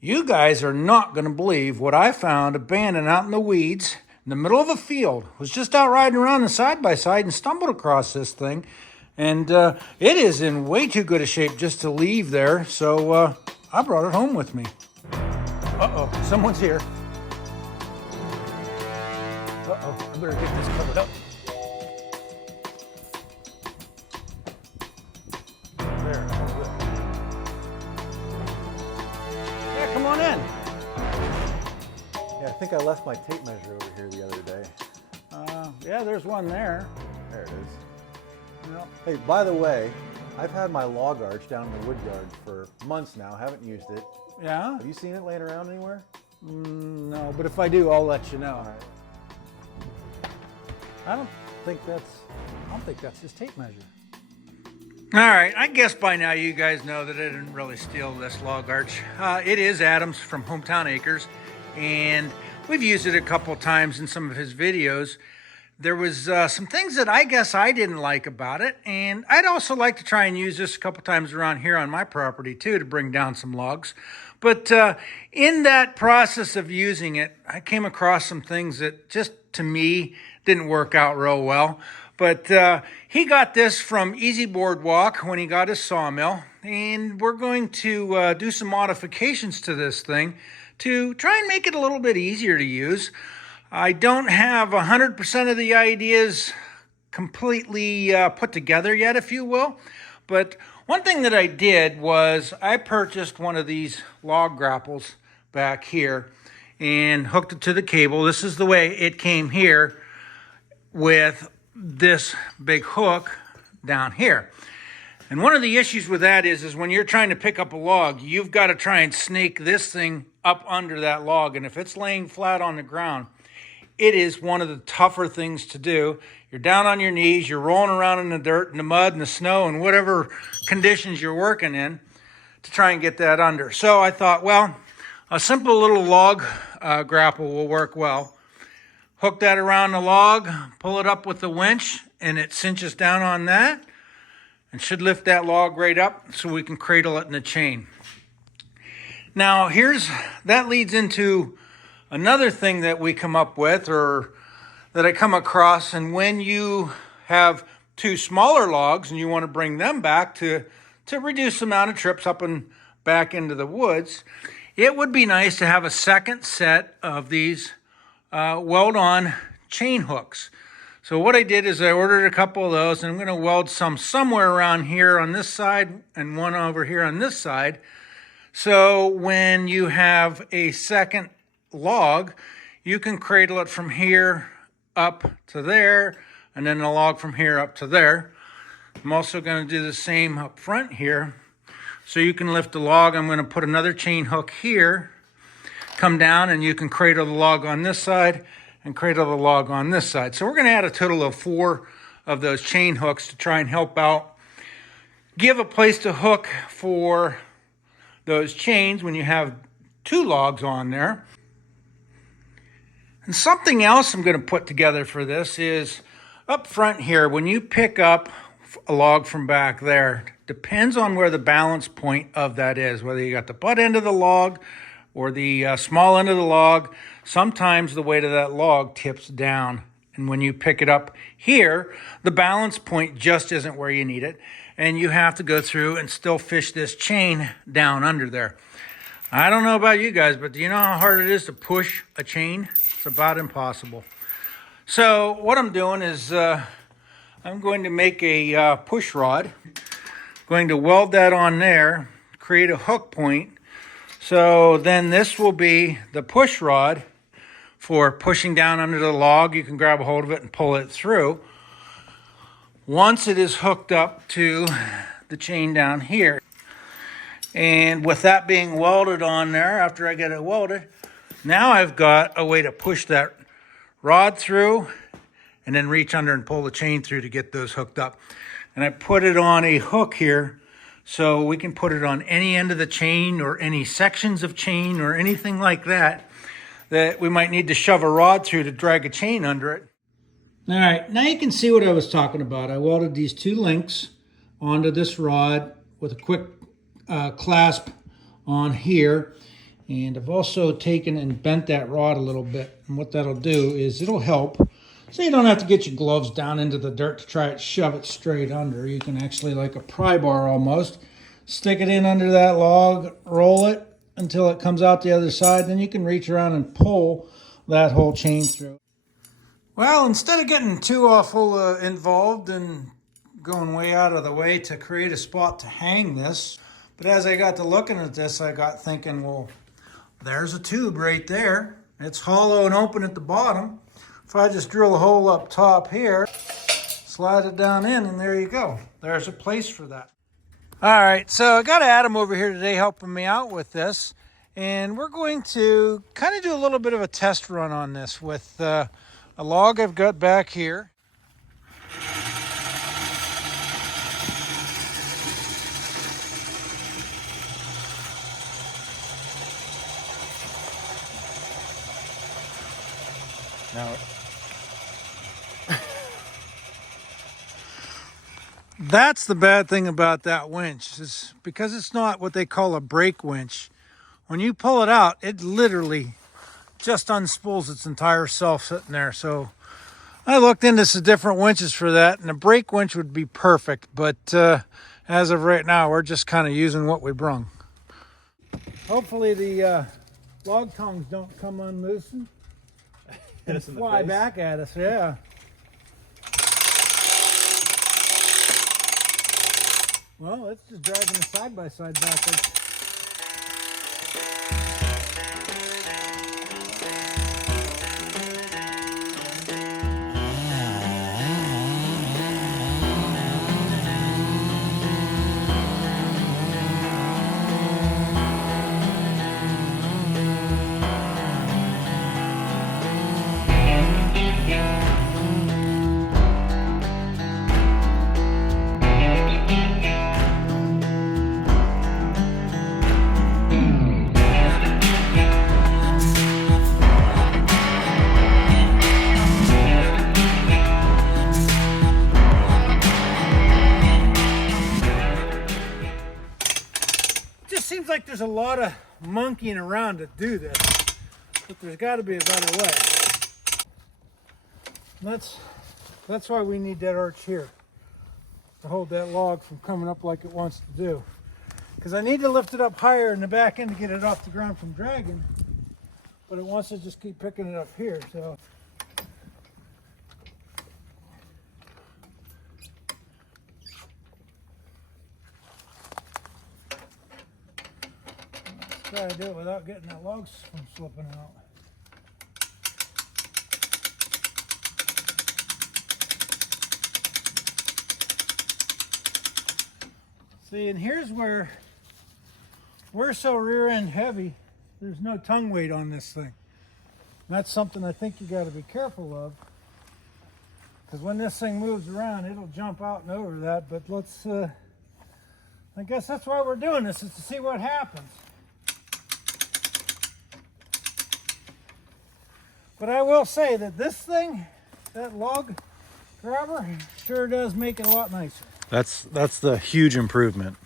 You guys are not going to believe what I found abandoned out in the weeds in the middle of a field. Was just out riding around the side-by-side and stumbled across this thing. And it is in way too good a shape just to leave there. So I brought it home with me. Uh-oh, someone's here. Uh-oh, I better get this covered up. There, that's good. Yeah, come on in. Yeah, I think I left my tape measure over here the other day. Yeah, there's one there. There it is. Yep. Hey, by the way, I've had my log arch down in the wood yard for months now. Haven't used it. Yeah? Have you seen it laying around anywhere? No, but if I do, I'll let you know. All right. I don't think that's his tape measure. All right, I guess by now you guys know that I didn't really steal this log arch. It is Adam's from Hometown Acres, and we've used it a couple times in some of his videos. There was some things that I guess I didn't like about it, and I'd also like to try and use this a couple times around here on my property too to bring down some logs. But in that process of using it, I came across some things that just to me didn't work out real well. But he got this from Easy Boardwalk when he got his sawmill, and we're going to do some modifications to this thing to try and make it a little bit easier to use. I don't have 100% of the ideas completely put together yet, if you will. But one thing that I did was I purchased one of these log grapples back here and hooked it to the cable. This is the way it came here with this big hook down here. And one of the issues with that is when you're trying to pick up a log, you've got to try and snake this thing up under that log. And if it's laying flat on the ground, it is one of the tougher things to do. You're down on your knees, you're rolling around in the dirt and the mud and the snow and whatever conditions you're working in to try and get that under. So I thought, well, a simple little log grapple will work well. Hook that around the log, pull it up with the winch, and it cinches down on that and should lift that log right up so we can cradle it in the chain. Now that leads into another thing that we come up with, or that I come across, and when you have two smaller logs and you want to bring them back to reduce the amount of trips up and back into the woods, it would be nice to have a second set of these weld-on chain hooks. So what I did is I ordered a couple of those, and I'm going to weld some somewhere around here on this side and one over here on this side. So when you have a second log, you can cradle it from here up to there, and then a log from here up to there. I'm also going to do the same up front here. So you can lift the log. I'm going to put another chain hook here, come down, and you can cradle the log on this side and cradle the log on this side. So we're going to add a total of 4 of those chain hooks to try and help out, give a place to hook for those chains when you have 2 logs on there. And something else I'm going to put together for this is up front here, when you pick up a log from back there, depends on where the balance point of that is, whether you got the butt end of the log or the small end of the log. Sometimes the weight of that log tips down. And when you pick it up here, the balance point just isn't where you need it. And you have to go through and still fish this chain down under there. I don't know about you guys, but do you know how hard it is to push a chain? It's about impossible. So what I'm doing is I'm going to make a push rod. Going to weld that on there, create a hook point. So then this will be the push rod for pushing down under the log. You can grab a hold of it and pull it through. Once it is hooked up to the chain down here. And with that being welded on there, after I get it welded, now I've got a way to push that rod through and then reach under and pull the chain through to get those hooked up. And I put it on a hook here so we can put it on any end of the chain or any sections of chain or anything like that we might need to shove a rod through to drag a chain under it. All right, now you can see what I was talking about. I welded these 2 links onto this rod with a quick clasp on here. And I've also taken and bent that rod a little bit. And what that'll do is it'll help. So you don't have to get your gloves down into the dirt to try to shove it straight under. You can actually, like a pry bar almost, stick it in under that log, roll it until it comes out the other side. Then you can reach around and pull that whole chain through. Well, instead of getting too awful involved and going way out of the way to create a spot to hang this, but as I got to looking at this, I got thinking, well, there's a tube right there. It's hollow and open at the bottom. If I just drill a hole up top here, slide it down in, and there you go. There's a place for that. All right, so I got Adam over here today helping me out with this, and we're going to kind of do a little bit of a test run on this with a log I've got back here. Now, that's the bad thing about that winch, is because it's not what they call a brake winch. When you pull it out, it literally just unspools its entire self sitting there. So I looked into some different winches for that, and a brake winch would be perfect. But as of right now, we're just kind of using what we brung. Hopefully the log tongs don't come unloosened and fly back at us. Yeah. Well, it's just dragging the side-by-side backwards. Seems like there's a lot of monkeying around to do this, but there's got to be a better way. That's why we need that arch here, to hold that log from coming up like it wants to do. Because I need to lift it up higher in the back end to get it off the ground from dragging, but it wants to just keep picking it up here. So try to do it without getting that log from slipping out. See, and here's where we're so rear end heavy, there's no tongue weight on this thing. And that's something I think you got to be careful of, because when this thing moves around, it'll jump out and over that. But let's, I guess that's why we're doing this, is to see what happens. But I will say that this thing, that log grabber, sure does make it a lot nicer. That's the huge improvement.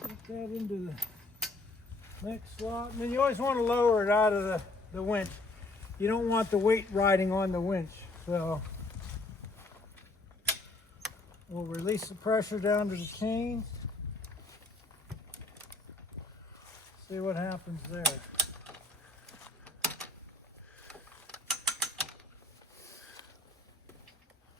Put that into the next slot. And then you always want to lower it out of the winch. You don't want the weight riding on the winch. So we'll release the pressure down to the chains. See what happens there.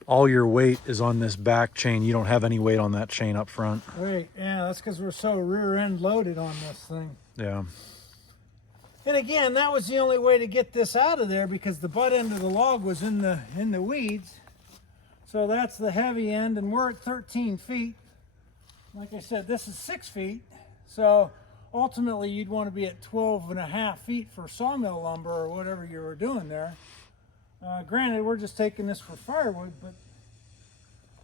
All your weight is on this back chain. You don't have any weight on that chain up front. Right, yeah, that's because we're so rear end loaded on this thing. Yeah. And again, that was the only way to get this out of there, because the butt end of the log was in the weeds. So that's the heavy end, and we're at 13 feet. Like I said, this is 6 feet. So ultimately you'd want to be at 12.5 feet for sawmill lumber or whatever you were doing there. Granted, we're just taking this for firewood, but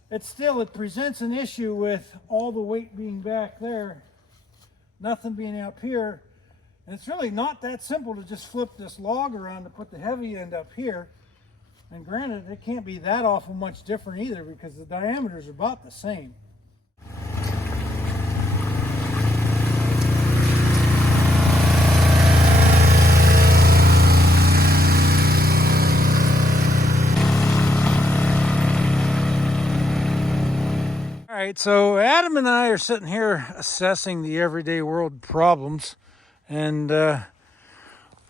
it presents an issue with all the weight being back there, nothing being up here, And it's really not that simple to just flip this log around to put the heavy end up here. And granted, it can't be that awful much different either because the diameters are about the same. All right, so Adam and I are sitting here assessing the everyday world problems, and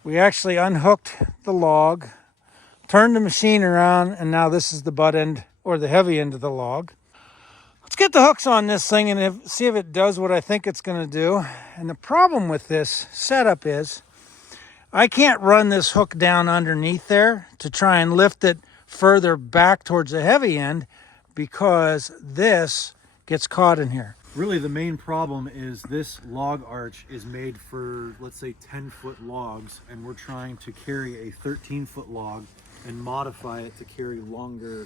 we actually unhooked the log, turned the machine around, and now this is the butt end or the heavy end of the log. Let's get the hooks on this thing and see if it does what I think it's going to do. And the problem with this setup is I can't run this hook down underneath there to try and lift it further back towards the heavy end because this gets caught in here. Really, the main problem is this log arch is made for, let's say, 10-foot logs, and we're trying to carry a 13-foot log and modify it to carry longer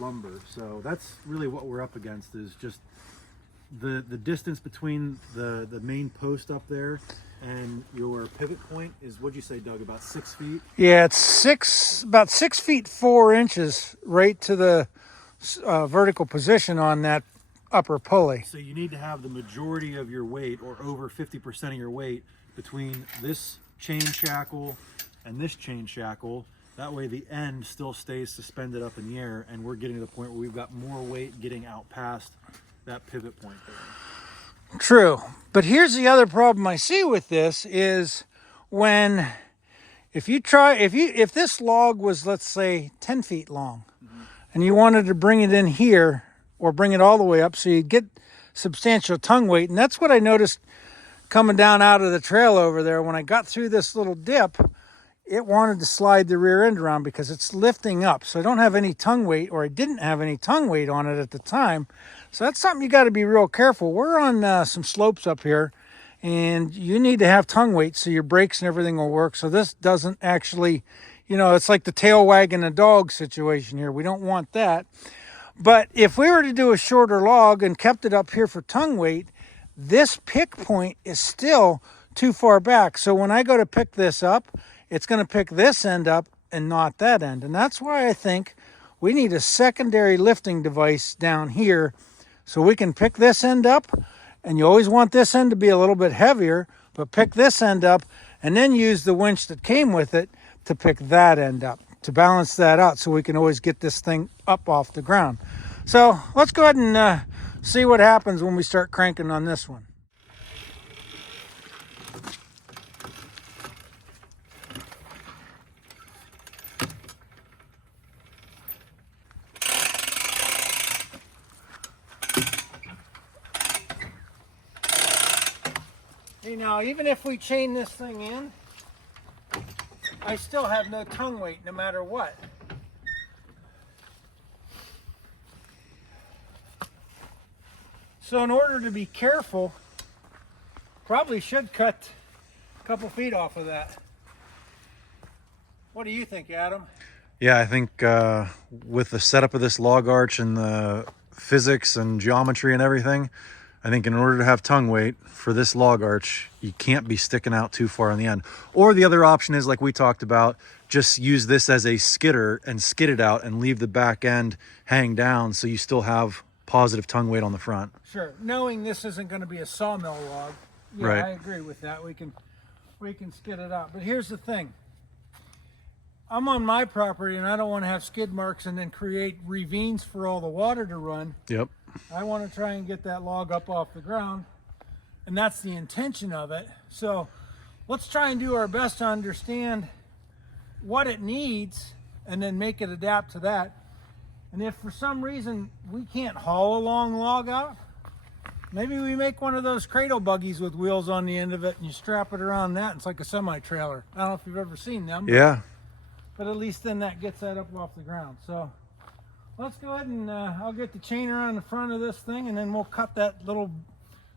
lumber. So that's really what we're up against, is just the distance between the main post up there and your pivot point is, what'd you say, Doug, about 6 feet? Yeah, it's about 6 feet 4 inches right to the vertical position on that upper pulley. So you need to have the majority of your weight, or over 50% of your weight, between this chain shackle and this chain shackle. That way the end still stays suspended up in the air, and we're getting to the point where we've got more weight getting out past that pivot point there. True, but here's the other problem I see with this is if this log was, let's say, 10 feet long, and you wanted to bring it in here or bring it all the way up so you get substantial tongue weight. And that's what I noticed coming down out of the trail over there. When I got through this little dip, it wanted to slide the rear end around because it's lifting up. So I don't have any tongue weight, or I didn't have any tongue weight on it at the time. So that's something you got to be real careful. We're on some slopes up here, and you need to have tongue weight so your brakes and everything will work. So this doesn't actually, it's like the tail wagging a dog situation here. We don't want that. But if we were to do a shorter log and kept it up here for tongue weight, this pick point is still too far back. So when I go to pick this up, it's going to pick this end up and not that end. And that's why I think we need a secondary lifting device down here so we can pick this end up. And you always want this end to be a little bit heavier, but pick this end up and then use the winch that came with it to pick that end up, to balance that out so we can always get this thing up off the ground. So let's go ahead and see what happens when we start cranking on this one. See, now even if we chain this thing in, I still have no tongue weight no matter what. So in order to be careful, probably should cut a couple feet off of that. What do you think, Adam? Yeah, I think with the setup of this log arch and the physics and geometry and everything, I think in order to have tongue weight for this log arch, you can't be sticking out too far on the end. Or the other option is, like we talked about, just use this as a skidder and skid it out and leave the back end hang down so you still have positive tongue weight on the front. Sure, knowing this isn't going to be a sawmill log. Yeah, right. I agree with that. We can skid it out. But here's the thing. I'm on my property and I don't want to have skid marks and then create ravines for all the water to run. Yep. I want to try and get that log up off the ground, and that's the intention of it. So let's try and do our best to understand what it needs and then make it adapt to that. And if for some reason we can't haul a long log out, maybe we make one of those cradle buggies with wheels on the end of it and you strap it around that. It's like a semi-trailer. I don't know if you've ever seen them. Yeah. But at least then that gets that up off the ground. So let's go ahead and I'll get the chain around the front of this thing and then we'll cut that little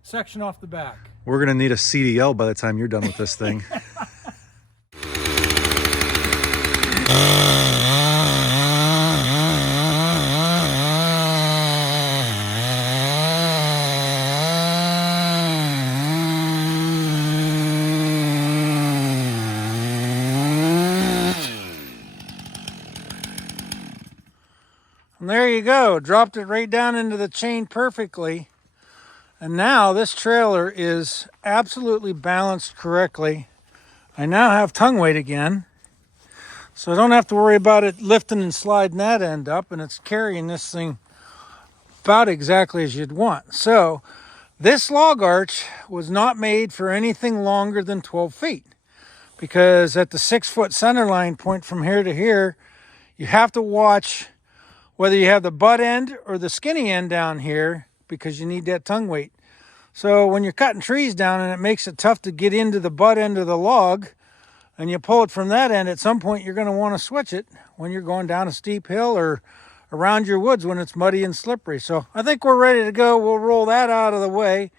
section off the back. We're going to need a CDL by the time you're done with this thing. And there you go. Dropped it right down into the chain perfectly. And now this trailer is absolutely balanced correctly. I now have tongue weight again, so I don't have to worry about it lifting and sliding that end up, and it's carrying this thing about exactly as you'd want. So this log arch was not made for anything longer than 12 feet, because at the 6-foot center line point from here to here, you have to watch whether you have the butt end or the skinny end down here, because you need that tongue weight. So when you're cutting trees down and it makes it tough to get into the butt end of the log, and you pull it from that end, at some point you're going to want to switch it when you're going down a steep hill or around your woods when it's muddy and slippery. So I think we're ready to go. We'll roll that out of the way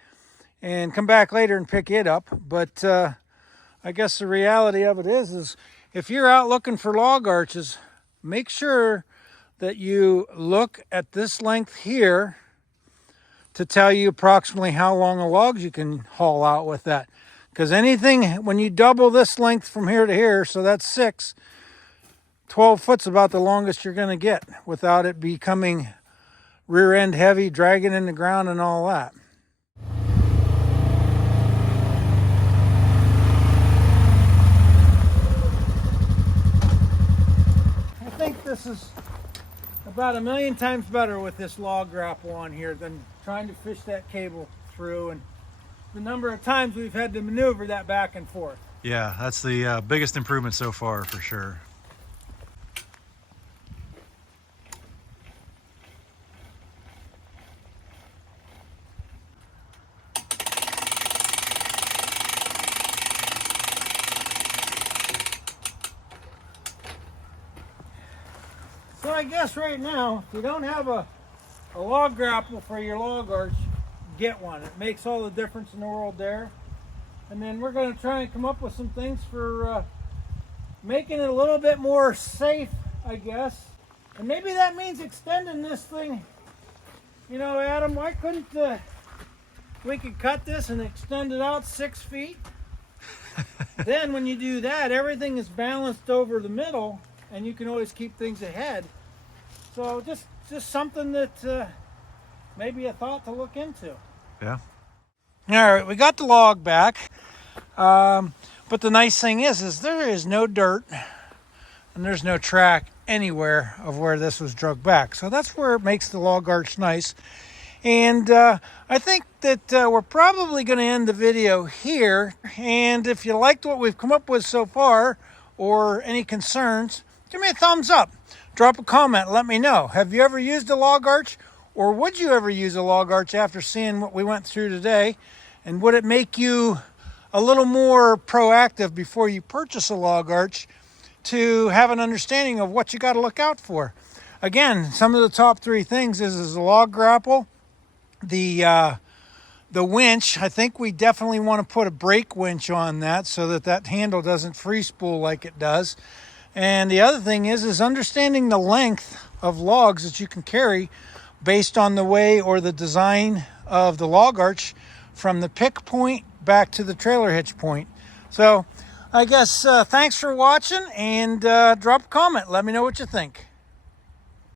and come back later and pick it up. But I guess the reality of it is if you're out looking for log arches, make sure that you look at this length here to tell you approximately how long of logs you can haul out with that. Because anything, when you double this length from here to here, so that's 6, 12 foot's about the longest you're going to get without it becoming rear end heavy, dragging in the ground and all that. I think this is about 1,000,000 times better with this log grapple on here than trying to fish that cable through, and the number of times we've had to maneuver that back and forth. Yeah, that's the biggest improvement so far for sure. So I guess right now, if you don't have a log grapple for your log arch, get one. It makes all the difference in the world there. And then we're going to try and come up with some things for making it a little bit more safe, I guess. And maybe that means extending this thing. You know, Adam, why couldn't we could cut this and extend it out 6 feet? Then when you do that, everything is balanced over the middle, and you can always keep things ahead. So just something that maybe a thought to look into. Yeah. All right, we got the log back. But the nice thing is there is no dirt and there's no track anywhere of where this was drug back. So that's where it makes the log arch nice. And I think that we're probably going to end the video here. And if you liked what we've come up with so far or any concerns, give me a thumbs up. Drop a comment, let me know. Have you ever used a log arch, or would you ever use a log arch after seeing what we went through today? And would it make you a little more proactive before you purchase a log arch to have an understanding of what you got to look out for? Again, some of the top 3 things is the log grapple, the winch. I think we definitely want to put a brake winch on that so that handle doesn't free spool like it does. And the other thing is understanding the length of logs that you can carry based on the way or the design of the log arch from the pick point back to the trailer hitch point. So I guess thanks for watching, and drop a comment. Let me know what you think.